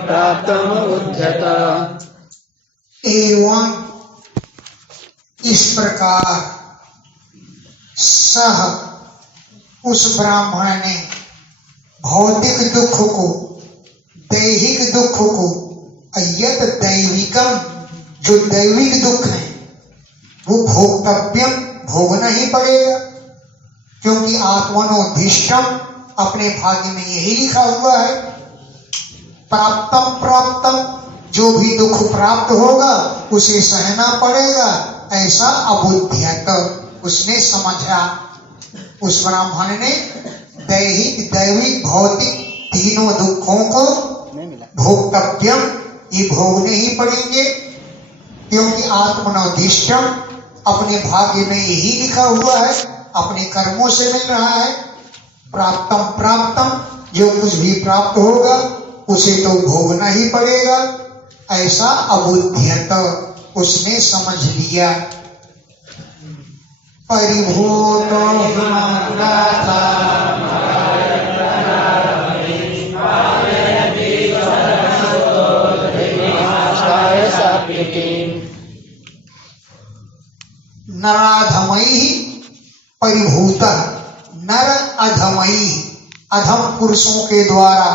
प्राप्तम उद्यत। एवं इस प्रकार सह उस ब्राह्मण ने भौतिक दुख को, दैहिक दुख को, यत दैविकम जो दैविक दुख है वो भोक्तव्यम भोगना ही पड़ेगा, क्योंकि आत्मनोधिष्टम अपने भाग्य में यही लिखा हुआ है। प्राप्तम प्राप्तम जो भी दुख प्राप्त होगा उसे सहना पड़ेगा, ऐसा अबुध्यत उसने समझा। उस ब्राह्मण ने दैहिक दैविक भौतिक तीनों दुखों को भोक्तव्यम ये भोगने ही पड़ेंगे, क्योंकि आत्मनोधिष्टम अपने भाग्य में यही लिखा हुआ है, अपने कर्मों से मिल रहा है। प्राप्तम प्राप्तम जो कुछ भी प्राप्त होगा उसे तो भोगना ही पड़ेगा, ऐसा अबुध्यत उसने समझ लिया। परिभूत नराधमई परिभूत, नर अधमई अधम पुरुषों के द्वारा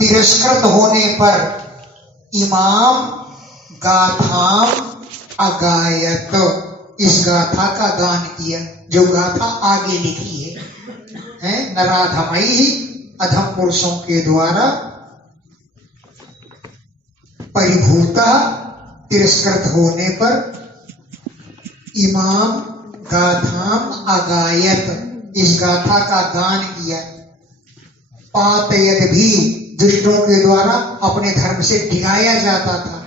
तिरस्कृत होने पर इमाम गाथाम अगायत इस गाथा का गान किया, जो गाथा आगे लिखी है नराधमई अधम पुरुषों के द्वारा परिभूता तिरस्कृत होने पर इमाम गाथाम अगायत इस गाथा का गान किया। पातयत भी दुष्टों के द्वारा अपने धर्म से डिगाया जाता था,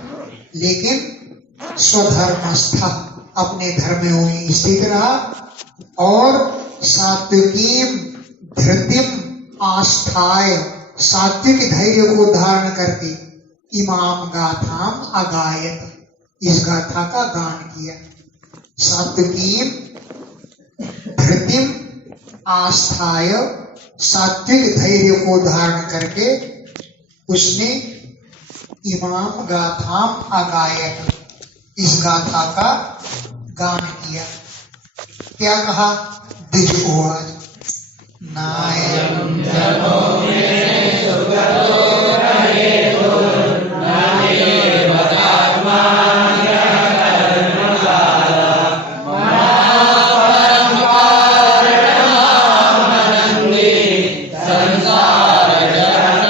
लेकिन स्वधर्मस्थ अपने धर्म में वही स्थित रहा और सात्विकीम धृतिम आस्थाय सात्विक धैर्य को धारण करके इमाम गाथाम अगायत इस गाथा का गान किया। सात्विकीम धृतिम आस्थाय सात्विक धैर्य को धारण करके उसने इमाम गाथाम अगायत इस गाथा का गान किया। क्या कहा? द्विज उवाच नायं जनो मे सुगतो हेतु नानेव आत्मान्य कर्मकाला महापरं कारणमामनन्ति संसारजननं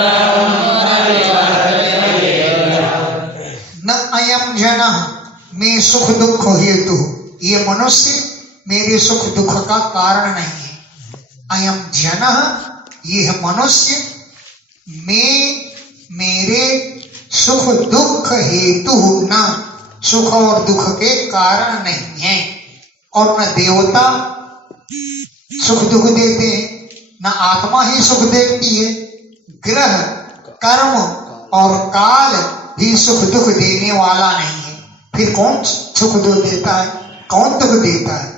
परिवर्तयेत्। न अयं जनः मे सुख दुख हेतु, ये मनुष्य मेरे सुख दुख का कारण नहीं है। अयम जनः यह मनुष्य में मेरे सुख दुख हेतु न सुख और दुख के कारण नहीं है। और न देवता सुख दुख देते हैं, न आत्मा ही सुख देती है। ग्रह कर्म और काल भी सुख दुख देने वाला नहीं है। फिर कौन सुख दुख देता है, कौन दुख देता है?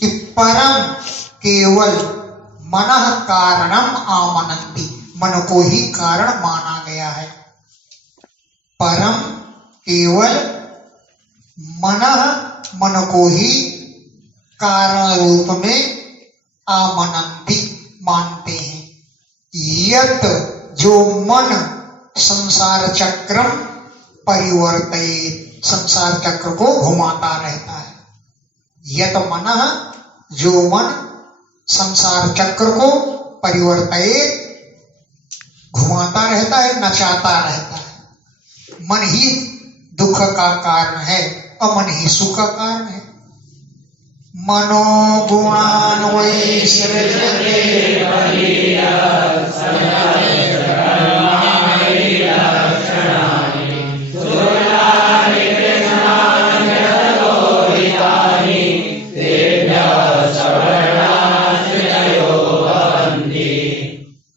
कि परम केवल मनः कारणम आमनन्ति, मन को ही कारण माना गया है। परम केवल मनः मन को ही कारण रूप में आमनन्ति मानते हैं। यत जो मन संसार चक्रम परिवर्तयेत्, संसार चक्र को घुमाता रहता है। यत मनः जो मन संसार चक्र को परिवर्तयेत् घुमाता रहता है, नचाता रहता है। मन ही दुख का कारण है और मन ही सुख का कारण है। मनोगुणान वै सृजते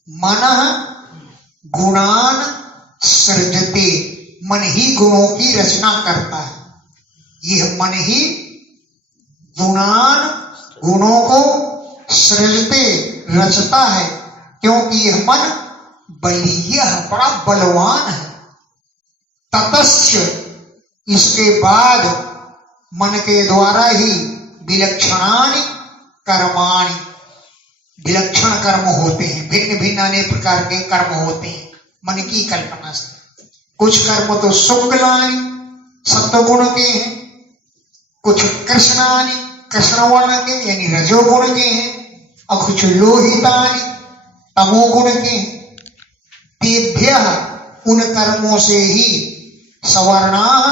मनः गुणान सृजते, मन ही गुणों की रचना करता है। यह मन ही गुणान गुणों को सृजते रचता है, क्योंकि यह मन बलीय है, बड़ा बलवान है। ततस्य इसके बाद मन के द्वारा ही विलक्षणानि कर्माणि विलक्षण कर्म होते हैं, भिन्न भिन्न अनेक प्रकार के कर्म होते हैं मन की कल्पना से। कुछ कर्म तो शुक्लानि सत्वगुण के हैं, कुछ कृष्णानि कृष्णवर्ण के यानी रजोगुण के हैं, और कुछ लोहितानि तमोगुण के हैं। तेभ्यः उन कर्मों से ही सवर्णाः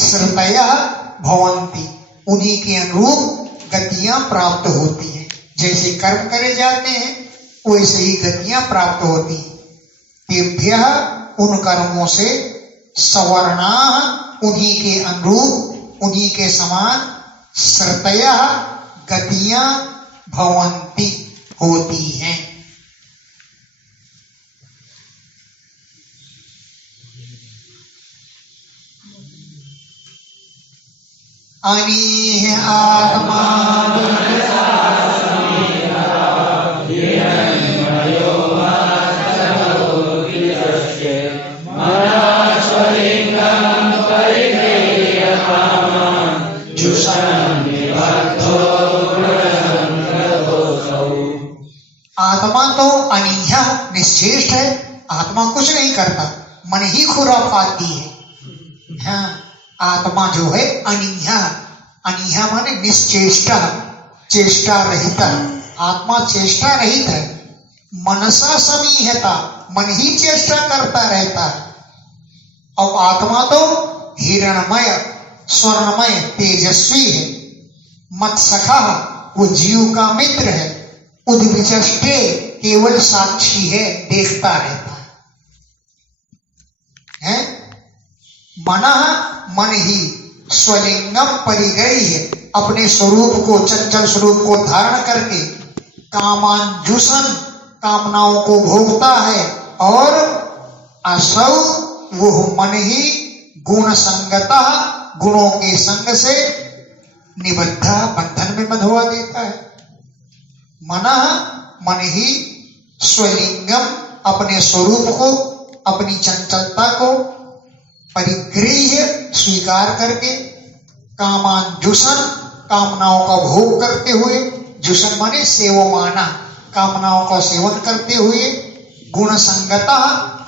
श्रुतयः भवन्ति, उन्हीं के अनुरूप गतियां प्राप्त होती हैं। जैसे कर्म करे जाते हैं वैसे ही गतियां प्राप्त होती हैं। तेभ्यः उन कर्मों से सवर्णाः उन्हीं के अनुरूप उन्हीं के समान श्रुतयः गतियां भवन्ति होती हैं। अनीह आत्मा आत्मा तो अनीह निश्चेष्ट है, आत्मा कुछ नहीं करता, मन ही खुराफाती है। हाँ, आत्मा जो है अनीहा, अनीहा माने निश्चेष्टा, चेष्टा रहित। आत्मा चेष्टा रहित है। मनसा समीहता, मन ही चेष्टा करता रहता है। अब आत्मा तो हिरणमय स्वर्णमय तेजस्वी है। मत्सखा वो जीव का मित्र है। उद्विचष्टे केवल साक्षी है, देखता रहता है। मनः मन ही स्वलिंगम परिगई है, अपने स्वरूप को चंचल स्वरूप को धारण करके कामांजुसन कामनाओं को भोगता है। और असौ वो मन ही गुण संगता गुणों के संग से निबद्धा बंधन में बंधवा देता है। मनः मन ही स्वलिंगम अपने स्वरूप को अपनी चंचलता को परिगृह्य स्वीकार करके कामांजुसन कामनाओं का भोग करते हुए, जुसन माने सेवमाना कामनाओं का सेवन करते हुए, गुण संगता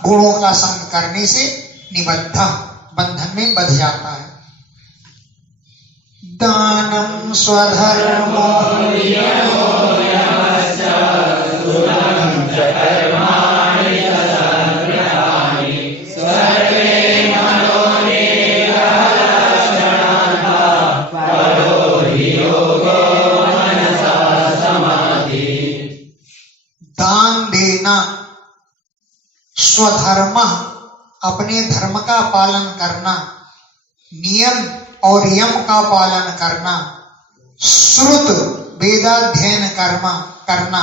गुणों का संग करने से निबद्धा बंधन में बंध जाता है। दानम स्वधर्मो दान देना, स्वधर्म अपने धर्म का पालन करना, नियम और यम का पालन करना, श्रुत वेदाध्ययन करना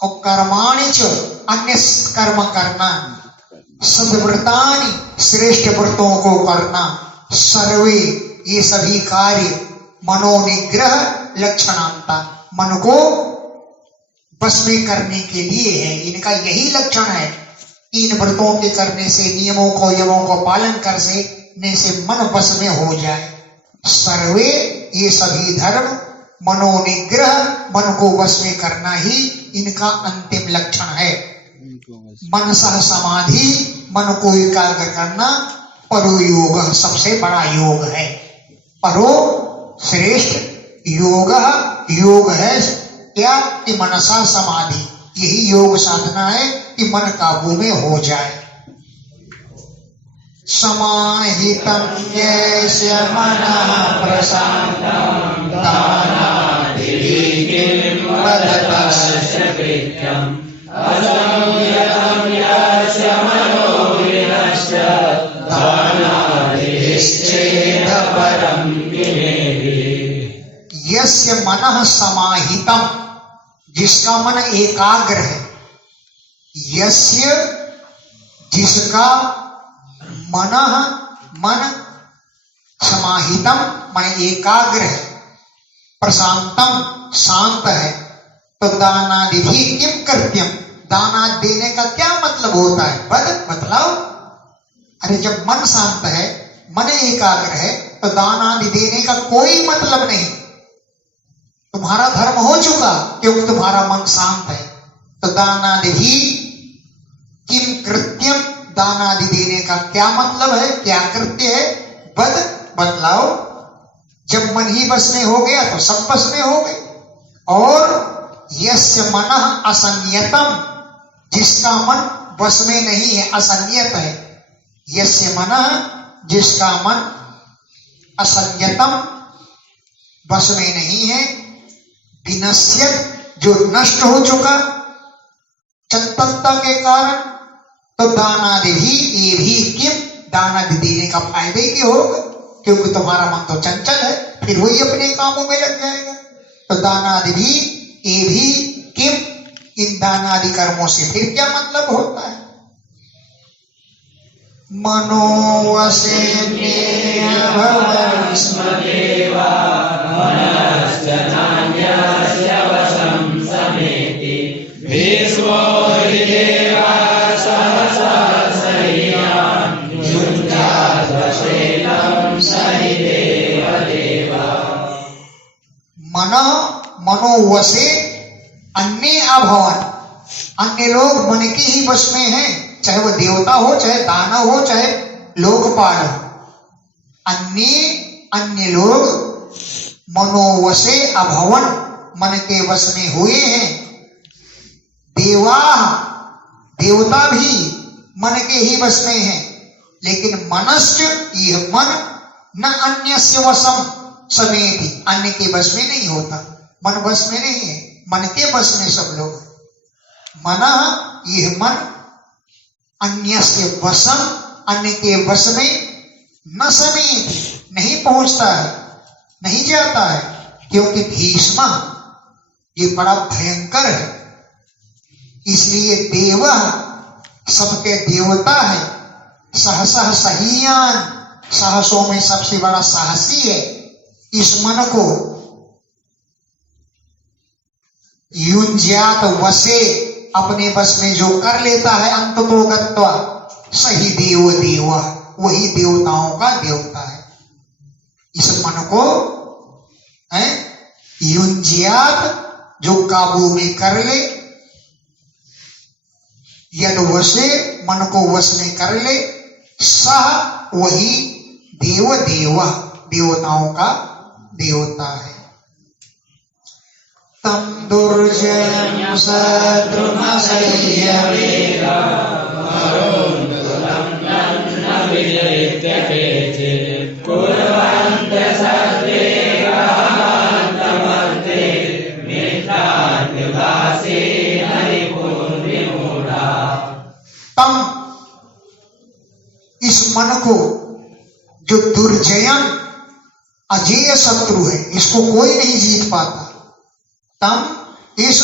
और कर्माणि च अन्य कर्म करना, सद्व्रतानि श्रेष्ठ व्रतों को करना, सर्वे ये सभी कार्य मनोनिग्रह लक्षणांता मन को बस में करने के लिए है। इनका यही लक्षण है। इन व्रतों के करने से, नियमों को यमों को पालन करने से मन बस में हो जाए। सर्वे ये सभी धर्म मनोनिग्रह मन को बस में करना ही इनका अंतिम लक्षण है। मनसः समाधि मन को एकाग्र करना परो योग सबसे बड़ा योग है। परो श्रेष्ठ योग है क्या कि मनसा समाधि, यही योग साधना है कि मन काबू में हो जाए। समाहितं यस्य मनः प्रशान्तं दानादिभिः किं वदतस्य कृत्यम् असंयतं यस्य मनो विनश्य दानादिभिश्चेद परं विनेहि। यस्य मनः समाहितं, जिसका मन एकाग्र है। यस्य जिसका मन समाहितम मन एकाग्र है। प्रशांतम शांत है। तो दानादि भी किम कृत्यम, दाना देने का क्या मतलब होता है? बतलाओ। अरे जब मन शांत है, मन एकाग्र है, तो दानादि देने का कोई मतलब नहीं। तुम्हारा धर्म हो चुका क्योंकि तुम्हारा मन शांत है। तो दानादि भी किम कृत्यम, दानादि देने का क्या मतलब है, क्या कृत्य है? बतलाओ। जब मन ही बस में हो गया तो सब बस में हो गए। और यस्य मनः असंयतम, जिसका मन बस में नहीं है, असंयत है। यस्य मनः, जिसका मन असंयतम, बस में नहीं है। विनश्यत, जो नष्ट हो चुका चंचलता के कारण। तो दानादि भी, ये भी किम, दानादि देने का फायदा ही होगा क्योंकि तुम्हारा मन तो चंचल है, फिर वही अपने कामों में लग जाएगा। तो दानादि भी, ये भी किम, इन दानादि कर्मों से फिर क्या मतलब होता है? मनोवशे अन्य अभवन, अन्य लोग मन के ही वश में हैं, चाहे वो देवता हो, चाहे दानव हो, चाहे लोकपाल हो। अन्य लोग मनोवशे अभवन, मन के वश में हुए हैं। देवा, देवता भी मन के ही वश में हैं, लेकिन मनश्च, यह मन न अन्यस्य वशम समेति, अन्य के वश में नहीं होता। मन वश में नहीं है, मन के वश में सब लोग। मन, यह मन अन्यस्य वशम, अन्य के वश में न समेति, नहीं पहुंचता है, नहीं जाता है। क्योंकि भीष्म, ये बड़ा भयंकर है, इसलिए देव सबके देवता है। सहसः सहीयान, साहसों में सबसे बड़ा साहसी है। इस मन को युंज्यात वशे, अपने बस में जो कर लेता है, अंततो गत्वा सही देव देवा, वही देवताओं का देवता है। इस मन को युंज्यात, जो काबू में कर ले, यद वशे, मन को वश में कर ले, सह, वही देव देवा, देवताओं का देवता है। तम दुर्जयं तम, इस मन को जो दुर्जयम, अजेय शत्रु है, इसको कोई नहीं जीत पाता। तम, इस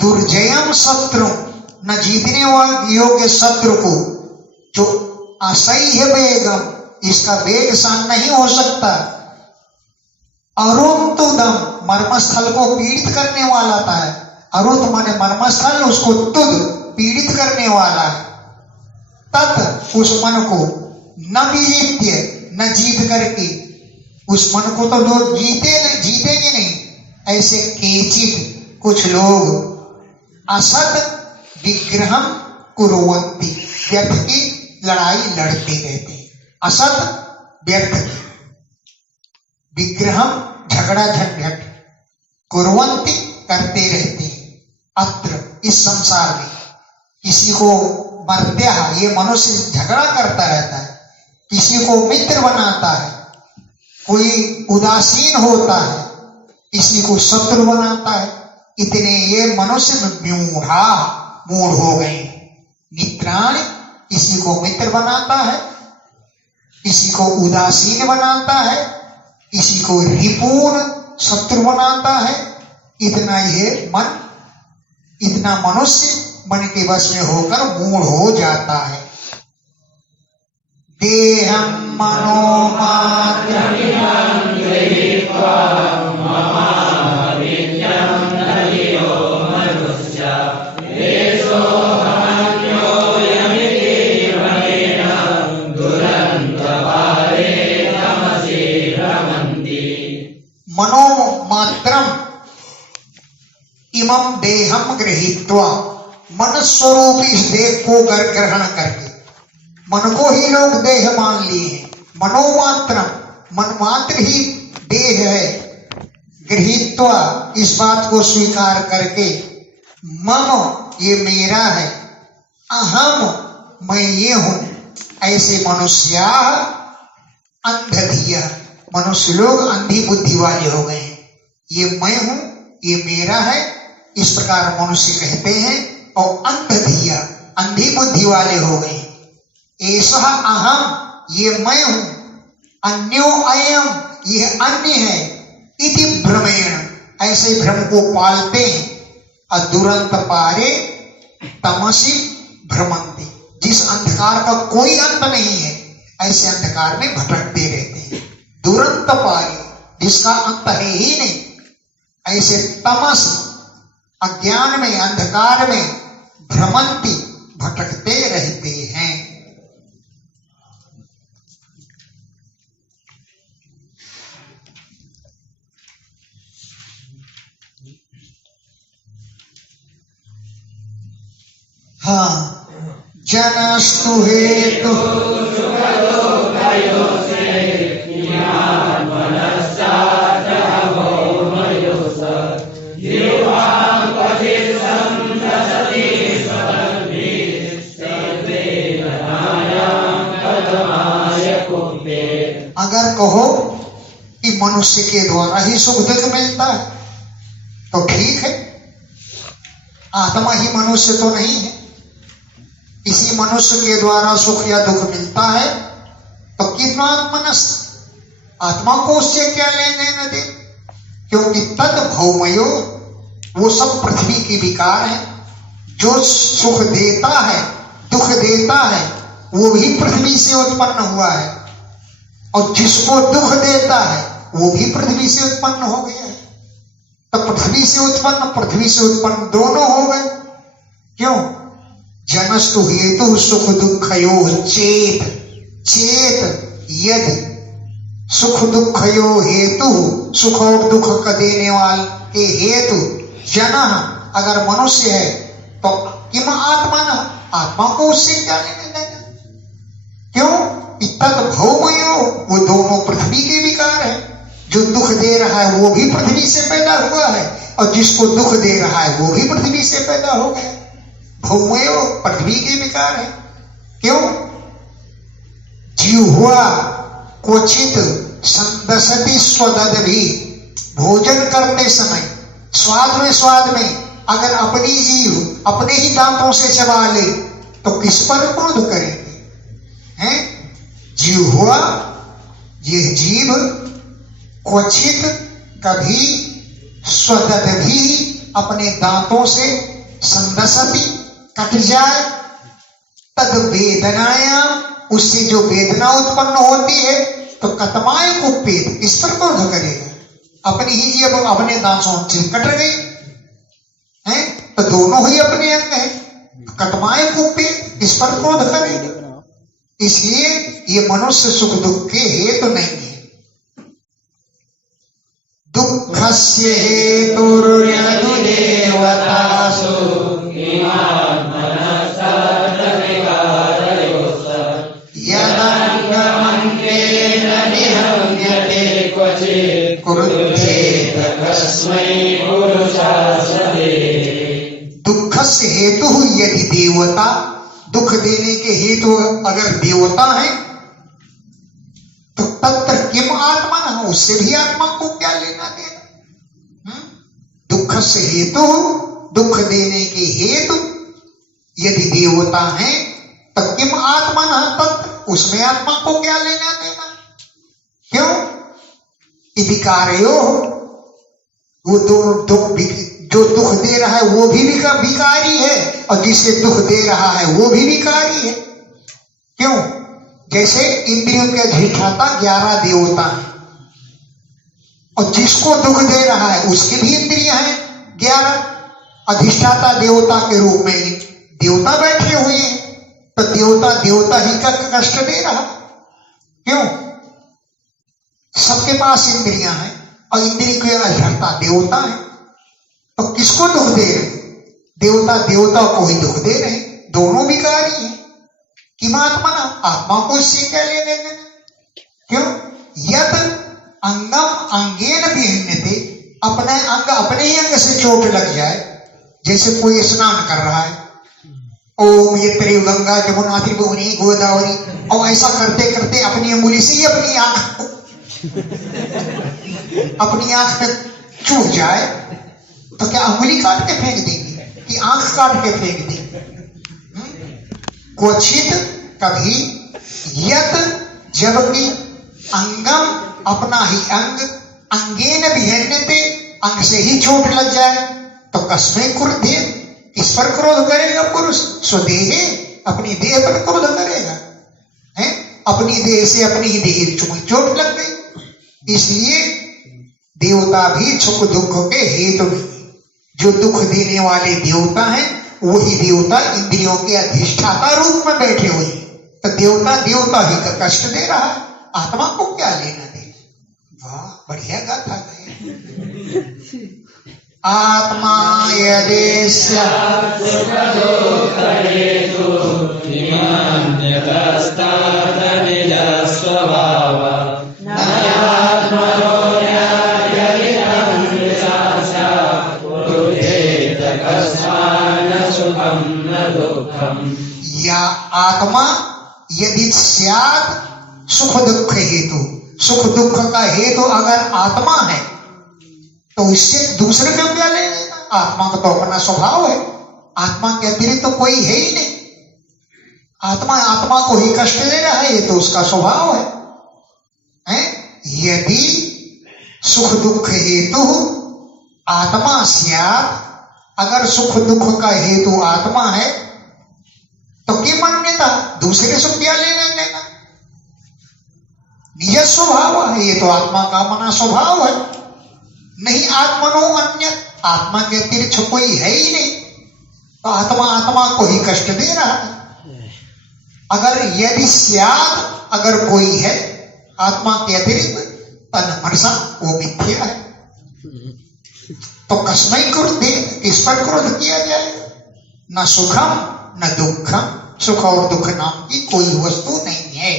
दुर्जयम शत्रु, न जीतने वाले योग्य शत्रु को, जो असह्य वेगम, इसका वेग सहन नहीं हो सकता। अरुंतुदम, मर्मस्थल को पीड़ित करने वाला था है। अरुत माने मर्मस्थल, उसको तुद, पीड़ित करने वाला है। तत्, उस मन को न विजित्य, न जीत करके, उस मन को तो लोग जीतेंगे नहीं। ऐसे केचित, कुछ लोग असत विग्रहम कुर्वन्ति, व्यर्थ की लड़ाई लड़ते रहते हैं। असत, व्यर्थ की, विग्रहम, झगड़ा झंझट, कुर्वन्ति, करते रहते हैं। अत्र, इस संसार में किसी को मर्त्या, ये मनुष्य झगड़ा करता रहता है, किसी को मित्र बनाता है, कोई उदासीन होता है, किसी को शत्रु बनाता है। इतने ये मनुष्य मूढ़ हो गए। मित्राणि, किसी को मित्र बनाता है, किसी को उदासीन बनाता है, किसी को रिपूर्ण शत्रु बनाता है। इतना ये मन, इतना मनुष्य मन के वश में होकर मूढ़ हो जाता है। देहम मनोमात्रमिदं गृहीत्वा मात्रम इमं देहम गृहीत्वा, मन स्वरूप इस देह को ग्रहण करके, मन को ही लोग देह मान लिए हैं। मनोमात्रम, मन मात्र ही देह है। गृहीत्वा, इस बात को स्वीकार करके, मम, ये मेरा है, अहम, मैं ये हूं, ऐसे मनुष्या अंधधिया, मनुष्य लोग अंधी बुद्धि वाले हो गए हैं। ये मैं हूं, ये मेरा है, इस प्रकार मनुष्य कहते हैं और अंधधिया, अंधी बुद्धि वाले हो गए। ऐसा अहम, ये मैं हूं, अन्यो अयम, यह अन्य है, इति भ्रमेण, ऐसे भ्रम को पालते हैं। अदुरंत पारे तमसि भ्रमंति, जिस अंधकार का कोई अंत नहीं है, ऐसे अंधकार में भटकते रहते हैं। दुरंत पारे, जिसका अंत है ही नहीं, ऐसे तमस, अज्ञान में, अंधकार में, भ्रमंति, भटकते रहते हैं। हाँ, जनस्तु हेतु अगर कहो कि मनुष्य के द्वारा ही सुख दुख मिलता है तो ठीक है, आत्मा ही मनुष्य तो नहीं है। इसी मनुष्य के द्वारा सुख या दुख मिलता है तो कितना आत्मनस्त, आत्मा को उससे क्या लेने न दे, क्योंकि तद भौमयो, वो सब पृथ्वी की विकार है। जो सुख देता है, दुख देता है, वो भी पृथ्वी से उत्पन्न हुआ है, और जिसको दुख देता है वो भी पृथ्वी से उत्पन्न हो गया है। तो पृथ्वी से उत्पन्न दोनों हो गए। क्यों? जनस्तु हेतु सुख दुखयो चेत, चेत यदि सुख दुखयो हेतु, सुख और दुख का देने वाले के हेतु जन, अगर मनुष्य है तो किम आत्मा, आत्मा को उससे क्या लेने देना। क्यों? तद भौमयो, वो दोनों पृथ्वी के विकार है। जो दुख दे रहा है वो भी पृथ्वी से पैदा हुआ है, और जिसको दुख दे रहा है वो भी पृथ्वी से पैदा हो गया। भौमयो, पृथ्वी के विकार है। क्यों? जिह्वा क्वचित संदसति स्वदद भी, भोजन करते समय स्वाद में अगर अपनी जीव अपने ही दांतों से चबा ले तो किस पर क्रोध करेंगे? हैं? जिह्वा, यह जीव, क्वचित, कभी, स्वदद भी, अपने दांतों से, संदसति, कट जाए, तद वेदनाया, उससे जो वेदना उत्पन्न होती है, तो कतमाय कुपेद, किस पर क्रोध करेगा? अपनी ही जीव अपने दांतों से कट गई है, तो दोनों ही अपने अंग है, कतमाय कुपेद, इस पर क्रोध करेगा। इसलिए ये मनुष्य सुख दुख के हेतु नहीं है। दुःखस्य हेतुर्यदि देवतासु यदङ्गमन्तेन निहन्यते क्वचित् कुरुध्येत तस्मै पुरुषासते। दुःखस्य हेतु यदि देवता, दुख देने के हेतु अगर देवता है तो तत्र किम आत्मा न, उससे भी आत्मा को क्या लेना देना। दुख से हेतु, दुख देने के हेतु यदि देवता है तो किम आत्मा न तत्र, उसमें आत्मा को क्या लेना देना। क्यों? विकारो, वो जो दुख दे रहा है वो भी विकारी है, और जिसे दुख दे रहा है वो भी विकारी है। क्यों? जैसे इंद्रियों के अधिष्ठाता 11 देवता हैं, और जिसको दुख दे रहा है उसकी भी इंद्रियां हैं 11, अधिष्ठाता देवता के रूप में ही देवता बैठे हुए हैं, तो देवता ही का कष्ट दे रहा। क्यों? सबके पास इंद्रियां हैं, और इंद्रिय के अधिष्ठाता देवता है, तो किसको दुख दे रहे? देवता देवता को ही दुख दे रहे, दोनों विकारी हैं। किमात्मना, आत्मा को इससे क्या लेने देना? क्यों? यद अंगम अंगेन विहन्यते, अपने अंग अपने ही अंग से चोट लग जाए, जैसे कोई स्नान कर रहा है, ओम ये त्रिव गंगा जमुना त्रिभुवनी गोदावरी, और ऐसा करते करते अपनी अंगुली से ही अपनी आंख में चूक जाए, तो क्या अंगुली काट के फेंक देंगे कि आंख काट के फेंक देंगे? क्वचित कभी, यत जबकि अंगम अपना ही अंग अंगेन विहन्यते, अंग से ही चोट लग जाए, तो कस्मै क्रोधे, किस पर क्रोध करेगा पुरुष? स्वदेहे, अपनी देह पर क्रोध करेगा, है? अपनी देह से अपनी ही देह चोट लग गई। इसलिए देवता भी सुख दुख के हेतु नहीं, जो दुख देने वाले देवता हैं वही देवता इंद्रियों के अधिष्ठाता रूप में बैठे हुए हैं। तो देवता देवता ही का कष्ट दे रहा है, आत्मा को क्या लेना दे? वाह, बढ़िया गाथा गए। आत्मा यदेस्य या आत्मा यदि स्यात् सुख दुख हेतु, सुख दुख का हेतु अगर आत्मा है तो इससे दूसरे को क्या लेना? आत्मा का तो अपना स्वभाव है, आत्मा के अतिरिक्त तो कोई है ही नहीं। आत्मा को ही कष्ट दे रहा है, ये तो उसका स्वभाव है? यदि सुख दुख हेतु आत्मा स्यात्, अगर सुख दुख का हेतु आत्मा है तो क्या मान्यता? दूसरे से क्या लेना देना? निज स्वभाव है, ये तो आत्मा का अपना स्वभाव है। नहीं आत्मनो अन्य, आत्मा के अतिरिक्त कोई है ही नहीं, तो आत्मा को ही कष्ट दे रहा है। अगर यदि स्यात्, अगर कोई है आत्मा के अतिरिक्त, तन मनसा, वो मिथ्या है। तो कस्मै क्रोधे, किस पर क्रोध किया जाए? न सुखम न दुखम, सुख और दुख नाम की कोई वस्तु नहीं है।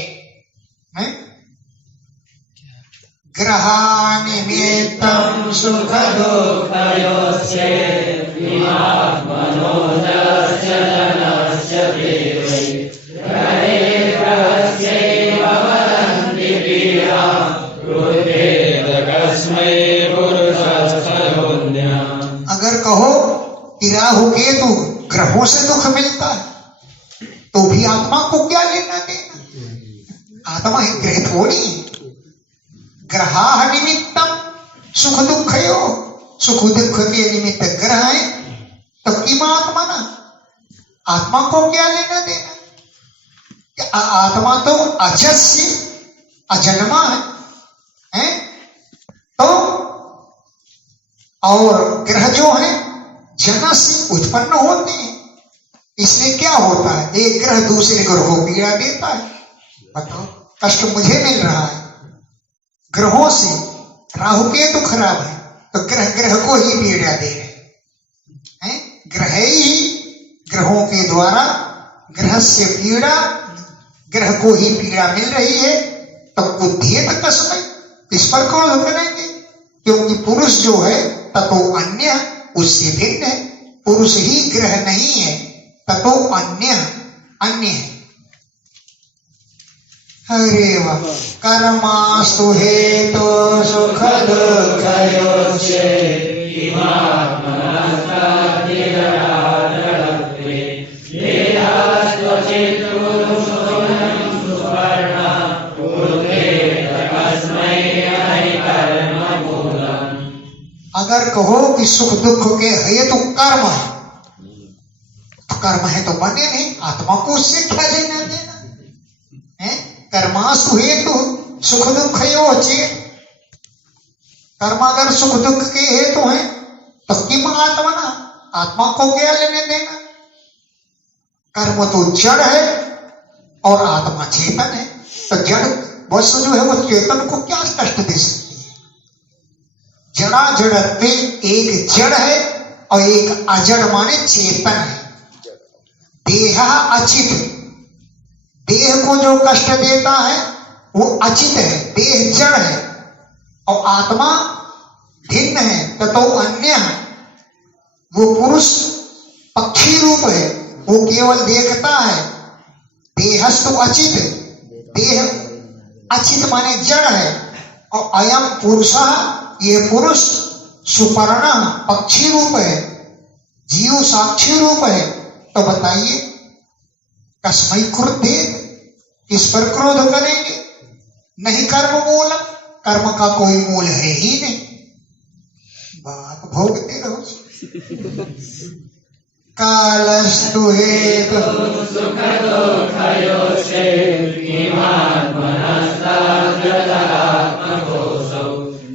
ग्रहानिमित्तं सुख दुःखयोस्य विमात्मनोदस्य जनस्य देवै ग्रहे ग्रहस्यैव वदन्ति पीडा क्रोधेन कस्मै पुरुषस्थयोन्या। अगर कहो कि राहु केतु ग्रहों से दुख मिलता है तो भी आत्मा को क्या लेना देना? आत्मा ही ग्रह थोड़ी है। ग्रहा निमित्तम सुख दुखयो, सुख दुख के निमित्त ग्रह है, तो किम आत्मा ना, आत्मा को क्या लेना देना? आत्मा तो अजस्य अजन्मा है? तो और ग्रह जो है जन से उत्पन्न होते हैं, इसलिए क्या होता है? एक ग्रह दूसरे ग्रह को पीड़ा देता है। बताओ, कष्ट मुझे मिल रहा है ग्रहों से, राहु केतु खराब है तो ग्रह को ही पीड़ा दे रहे हैं। ग्रह ही ग्रहों के द्वारा ग्रह से पीड़ा, ग्रह को ही पीड़ा मिल रही है, तो बुद्धि तक कसम इस पर क्रोध करेंगे? क्योंकि पुरुष जो है ततो अन्य, उससे भिन्न है। पुरुष ही ग्रह नहीं है, ततो अन्य है। हरे वाह। कर्मास्तु हेतु सुख दुःखयोश्च अगर कहो कि सुख दुख के हेतु कर्म है, तो कर्म है तो बने नहीं, आत्मा को उससे क्या लेना देना है? कर्मास्तु हेतु सुख दुख कर्म अगर सुख दुख के हेतु हैं तो किम आत्मा ना, आत्मा को क्या लेने देना? कर्म तो जड़ है और आत्मा चेतन है, तो जड़ वस्तु जो है वो चेतन को क्या कष्ट दे सकती जड़ा जड़त्व, एक जड़ है और एक अजड़ माने चेतन है। देह अचित, देह को जो कष्ट देता है वो अचित है, देह जड़ है। और आत्मा भिन्न है, ततो अन्य, वो पुरुष पक्षी रूप है, वो केवल देखता है। देहस्तु अचित, देह अचित माने जड़ है। और अयम पुरुषः, ये पुरुष सुपर्ण पक्षी रूप है, जीव साक्षी रूप है। तो बताइए कस्मै क्रुद्धेत, किस पर क्रोध करेंगे? नहीं कर्म मूलम, कर्म का कोई मूल है ही नहीं। बात भोगते रहो। कालस्तु हेतु सुख दुःखयोषे किमात्मनस्ताद्गतात्मकोऽसौ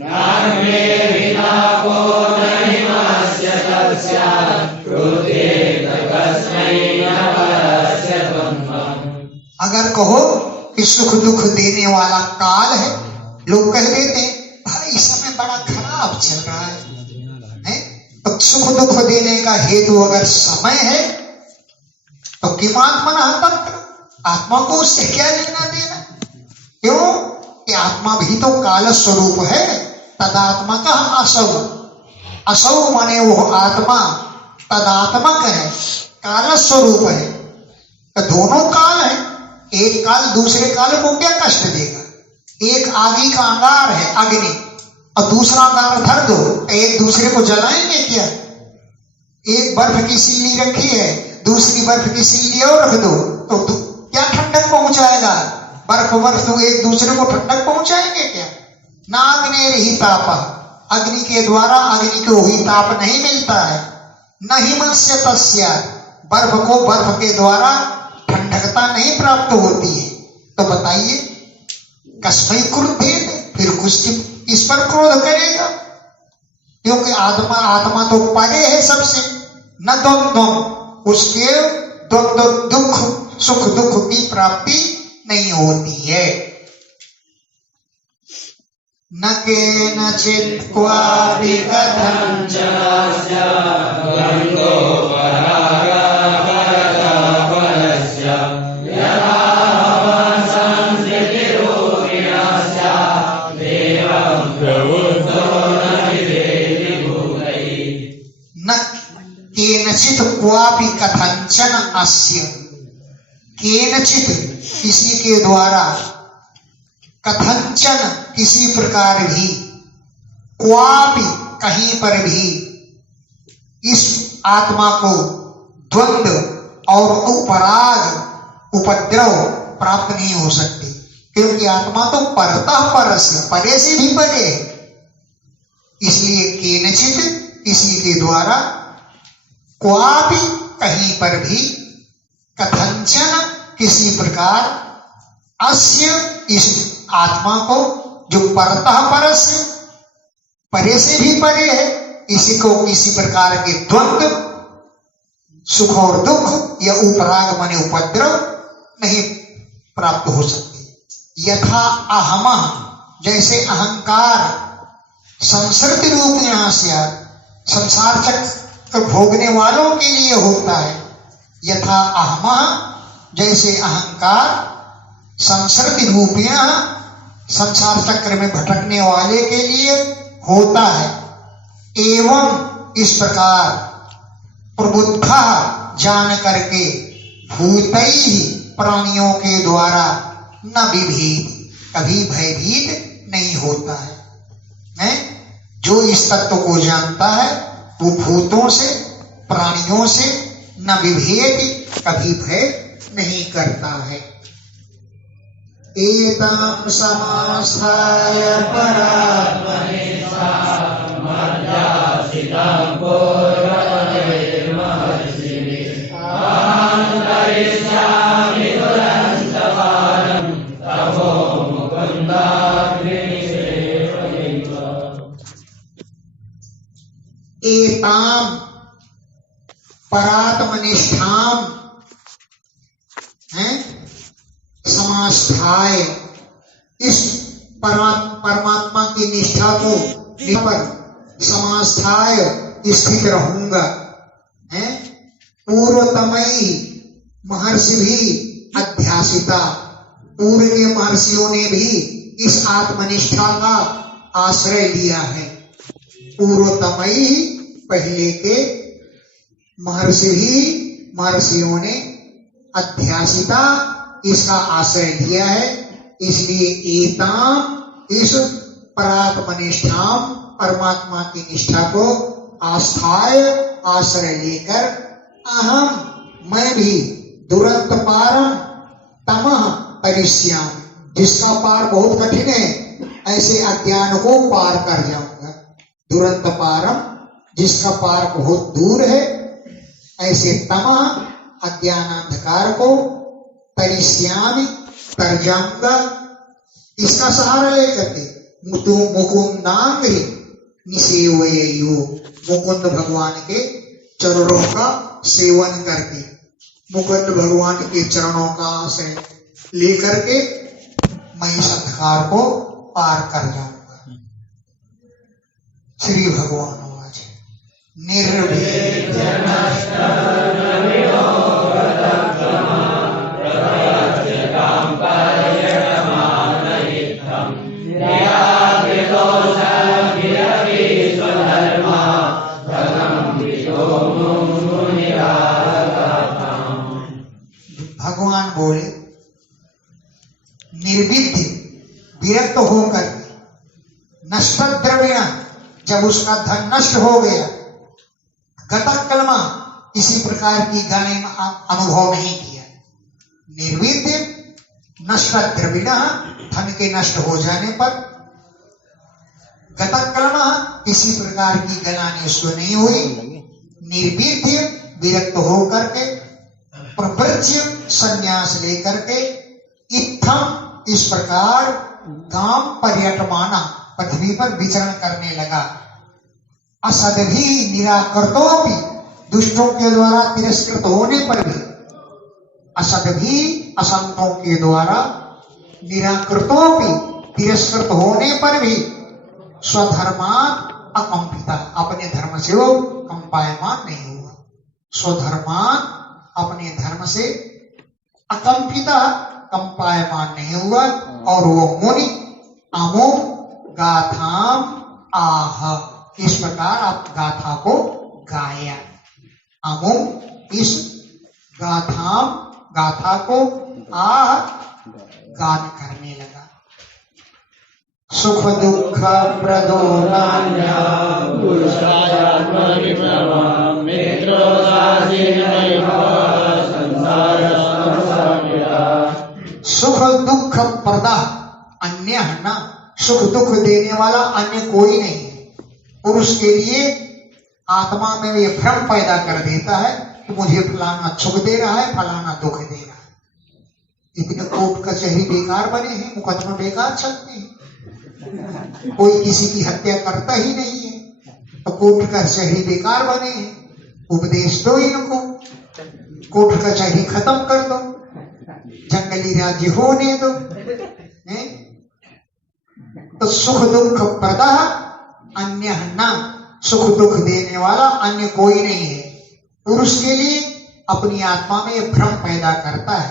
नान्मे विलापो नहिमास्य तस्यात् क्रोधेत कस्मै न परस्य द्वन्द्वम्। अगर कहो कि सुख दुख देने वाला काल है, लोग कह देते हैं भाई समय बड़ा खराब चल रहा है? तो सुख दुख देने का हेतु अगर समय है तो किमात्मनः तत्र, आत्मा को उससे क्या लेना देना? क्यों कि आत्मा भी तो काल स्वरूप है। तदात्मकः असौ, असौ माने वो आत्मा तदात्मक है, काल स्वरूप है। तो दोनों काल है, एक काल दूसरे काल को क्या कष्ट देगा? एक आगी का अंगार है अग्नि, और दूसरा अंगार धर दो, एक दूसरे को जलाएंगे क्या? एक बर्फ की सिल्ली रखी है, दूसरी बर्फ की सिल्ली और रख दो, तो क्या ठंडक पहुंचाएगा? बर्फ तो एक दूसरे को ठंडक पहुंचाएंगे क्या? नाग्नेरहि तापः, अग्नि के द्वारा अग्नि को ही ताप नहीं मिलता है। नहीं मत्स्य तस्य, बर्फ को बर्फ के द्वारा ठंडकता नहीं प्राप्त होती है। तो बताइए कस्मै क्रुद्धेत, फिर किस पर क्रोध करेगा? क्योंकि आत्मा तो परे है सबसे। न द्वंद्वम, उसके द्वंद्व दुख सुख दुख की प्राप्ति नहीं होती है। न केनचित् क्वापि कथञ्चनस्य द्वन्द्वो परागापरतापरस्य यथा संस्कृतिरोगिणस्य देवं प्रवृद्धो न विवेदि भूतैः। न केनचित् क्वापि कथञ्चन अस्य, केनचित् किसी के द्वारा, कथंचन किसी प्रकार भी, क्वापि कहीं पर भी इस आत्मा को द्वंद्व और उपराग उपद्रव प्राप्त नहीं हो सकते। क्योंकि आत्मा तो परतः परस्य, परे से भी परे है। इसलिए केनचित् किसी के द्वारा, क्वापि कहीं पर भी, कथंचन किसी प्रकार, अस्य इस आत्मा को जो परतः परस्य परे से भी परे है, इसी को किसी प्रकार के द्वंद्व सुख और दुख या उपराग माने उपद्रव नहीं प्राप्त हो सकते। यथा अहम, जैसे अहंकार संसर्ग रूप संसार चक्र भोगने वालों के लिए होता है। यथा अहम, जैसे अहंकार संसर्ग रूपिया संसार चक्र में भटकने वाले के लिए होता है। एवं इस प्रकार प्रबुद्धा जान करके भूतैः प्राणियों के द्वारा न विभेद, कभी भयभीत नहीं होता है। जो इस तत्व को जानता है वो भूतों से प्राणियों से न विभेद, कभी भय नहीं करता है। एतं समास्थाय परात्मने मध्यासितं पूर्वतमेर्महर्षिभिः आन्तरिष्यामि दुरन्तपारं तपो मुकुन्दाग्निसेवयैव। एतां परात्मनिष्ठां समास्थाय, इस परमात्मा की निष्ठा को पर समास्थाय स्थित रहूंगा। है पूर्वतमयी महर्षि भी अध्यासिता, पूर्व के महर्षियों ने भी इस आत्मनिष्ठा का आश्रय लिया है। पूर्वतमयी पहले के महर्षियों ने अध्यासिता इसका आश्रय लिया है। इसलिए एताम इस परात्मनिष्ठाम परमात्मा की निष्ठा को आस्थाय आश्रय लेकर अहम मैं भी दुरंत पारम तमः परिश्यामि, जिसका पार बहुत कठिन है ऐसे अज्ञान को पार कर जाऊंगा। दुरंत पारम जिसका पार बहुत दूर है, ऐसे तमः अज्ञानांधकार को परिश्यामि कर जाऊंगा। इसका सहारा लेकर के मुकुंदांग निसेवयो, मुकुंद भगवान के चरणों का सेवन करके, मुकुंद भगवान के चरणों का आश्रय लेकर के मैं इस अंधकार को पार कर जाऊंगा। श्री भगवान वाच भगवान बोले निर्विद्य विरक्त होकर नष्ट द्रव्य, जब उसका धन नष्ट हो गया, गतकल्मा किसी प्रकार की गणे अनुभव नहीं किया। निर्विद्य नष्ट द्रविण, धन के नष्ट हो जाने पर, गतकल्मा किसी प्रकार की गणानी उसको नहीं हुई। निर्विद्य विरक्त होकर के प्रवृत्य संन्यास लेकर के इत्थम इस प्रकार काम पर्यटमाना पृथ्वी पर विचरण करने लगा। असदभी निराकृतो भी, दुष्टों के द्वारा तिरस्कृत होने पर भी, असदभी असंतों के द्वारा निराकृतो भी तिरस्कृत होने पर भी स्वधर्मात् अकंपिता, अपने धर्म से वो कंपायमान नहीं हुआ। स्वधर्मात् अपने धर्म से अकंपिता, कंपायमान नहीं हुआ। और वो मुनि अमो गाथाम आह, इस प्रकार आप गाथा को गाया। अमो इस गाथाम, गाथा को आह गान करने लगा। सुख दुख प्रदो नान्या सुख दुख प्रदा अन्य न, सुख दुख देने वाला अन्य कोई नहीं है। पुरुष के लिए आत्मा में ये भ्रम पैदा कर देता है कि मुझे फलाना सुख दे रहा है, फलाना दुख दे रहा है। इतने कोर्ट कचहरी बेकार बने हैं, मुकदमा बेकार चलते हैं, कोई किसी की हत्या करता ही नहीं है, तो कोर्ट कचहरी बेकार बने हैं। उपदेश दो इनको, कोर्ट कचहरी खत्म कर दो, जंगली राज्य होने दो। तो सुख दुख प्रदा अन्य न, सुख दुख देने वाला अन्य कोई नहीं है। पुरुष के लिए अपनी आत्मा में यह भ्रम पैदा करता है।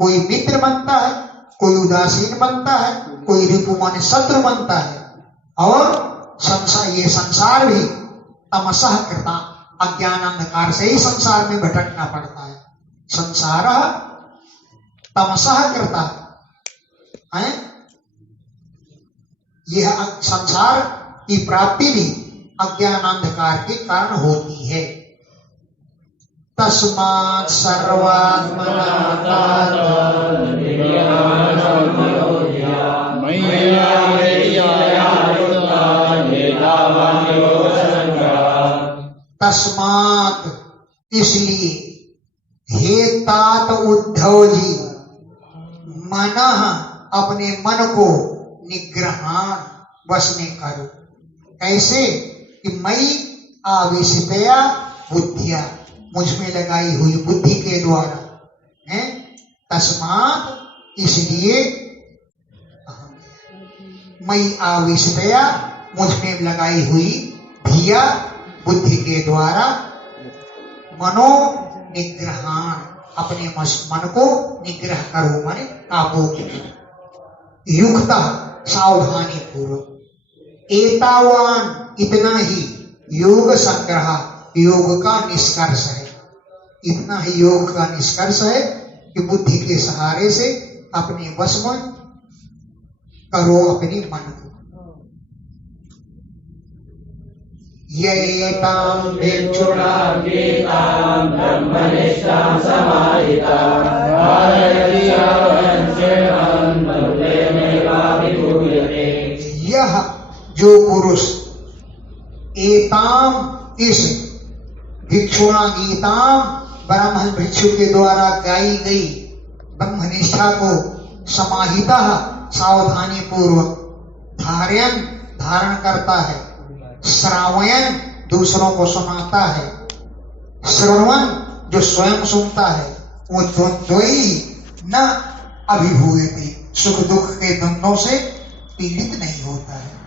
कोई मित्र बनता है, कोई उदासीन बनता है, कोई रिपुमान शत्रु बनता है। और ये संसार भी तमसः कृता, अज्ञान अंधकार से ही संसार में भटकना पड़ता है। संसार तमसः कृता है। यह संसार की प्राप्ति भी अज्ञान अंधकार के कारण होती है। तस्मात् सर्वात्मना तस्मात्, इसलिए हे तात उद्धव जी, मनः अपने मन को निग्रहान वश में करो। कैसे कि मई आवेशितया बुद्धिया, मुझ में लगाई हुई बुद्धि के द्वारा है। तस्मात् इसलिए मई आवेशितया, मुझ में लगाई हुई धिया बुद्धि के द्वारा मनो निग्रहान अपने मन को निग्रह करो, माने काबू में। युक्ता सावधानी पूर्वक। एतावान इतना ही योग संग्रह योग का निष्कर्ष है। इतना ही योग का निष्कर्ष है कि बुद्धि के सहारे से अपने वश में करो अपने मन को। येतां भिक्षुणा गीतां ब्रह्मनिष्ठां समाहितां धारयति यावञ्चेनं मनुतेनैवाभिभूयते। यह जो पुरुष एताम इस भिक्षुणा गीतां ब्रह्म भिक्षु के द्वारा गाई गई ब्रह्मनिष्ठा को समाहिता सावधानी पूर्वक धार्यन धारण करता है, श्रावयन दूसरों को सुनाता है, श्रवण जो स्वयं सुनता है, वो द्वंद्वई न अभिभूयते सुख दुख के द्वंद्वों से पीड़ित नहीं होता है।